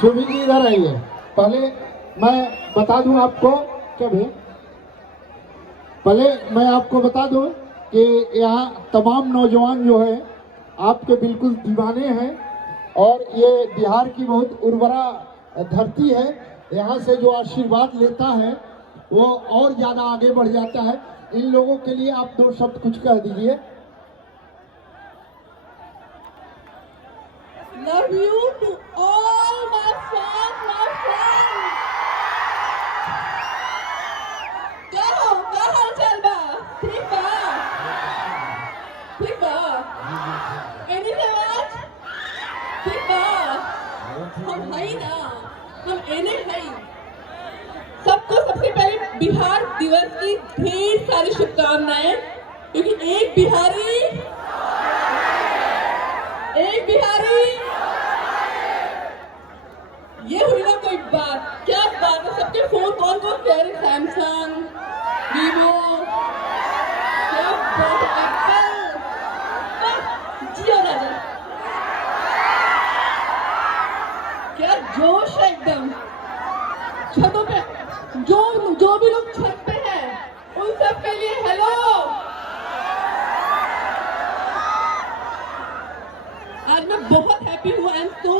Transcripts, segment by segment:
सुभी जी इधर आइए। पहले मैं बता दूं आपको क्या भैया, पहले मैं आपको बता दूं कि यहाँ तमाम नौजवान जो है आपके बिल्कुल दीवाने हैं और ये बिहार की बहुत उर्वरा धरती है। यहाँ से जो आशीर्वाद लेता है वो और ज़्यादा आगे बढ़ जाता है। इन लोगों के लिए आप दो शब्द कुछ कह दीजिए। Love you to all my fans, my friends. क्या हाल चाल बा? ठीक बा? ठीक बा? एनी समाज? ठीक बा? हम हई ना, हम एने हई। सबको सबसे पहले बिहार दिवस की ढेर सारी शुभकामनाएं, क्योंकि एक बिहारी ये हुई ना कोई बात। क्या बात है, सबके फोन कौन कह रहे? सैमसंग, वीवो, क्या बात है, एप्पल, जियो राजा, क्या जोश है एकदम। छतों पे जो भी लोग छत पे हैं उन सब के लिए हेलो। आज मैं बहुत हैप्पी हूँ। I am so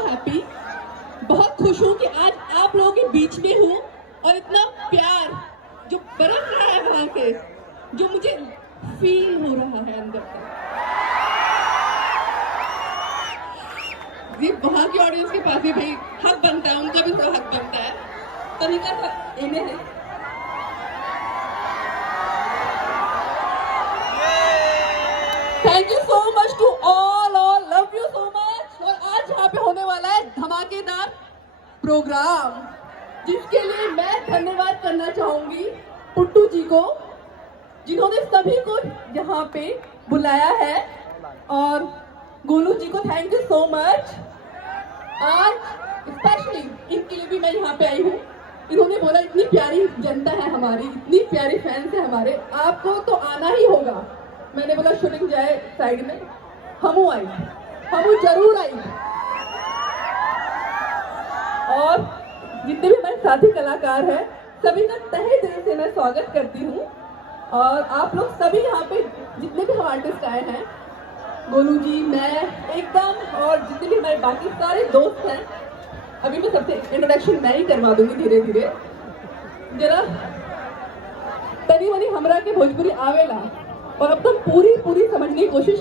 happy. बहुत खुश हूँ कि आज आप लोगों के बीच में हूँ और इतना प्यार जो बरस रहा है वहां से, जो मुझे फील हो रहा है अंदर तक। ये वहां की ऑडियंस के पास भी भाई हक बनता है, उनका भी थोड़ा हक बनता है। तरीका इन्हें है। Thank you so much to all love you so much. और आज यहाँ पे होने वाला है धमाकेदार प्रोग्राम, जिसके लिए मैं धन्यवाद करना चाहूंगी पुट्टू जी को, जिन्होंने सभी को यहाँ पे बुलाया है, और गोलू जी को थैंक यू सो मच। आज स्पेशली इनके लिए भी मैं यहाँ पे आई हूँ। इन्होंने बोला इतनी प्यारी जनता है हमारी, इतनी प्यारी फैंस है हमारे, आपको तो आना ही होगा। मैंने बोला शूटिंग जाए साइड में, हमू आई, हमू जरूर आई। और जितने भी हमारे साथी कलाकार हैं सभी का तहे दिल से मैं स्वागत करती हूँ। और आप लोग सभी यहाँ पे जितने भी हम आर्टिस्ट आए हैं, गोलू जी, मैं एकदम, और जितने भी हमारे बाकी सारे दोस्त हैं, अभी मैं सबसे इंट्रोडक्शन मैं ही करवा दूंगी धीरे धीरे। जरा तनी वनी हमरा के भोजपुरी आवेला और अब तो पूरी समझने की कोशिश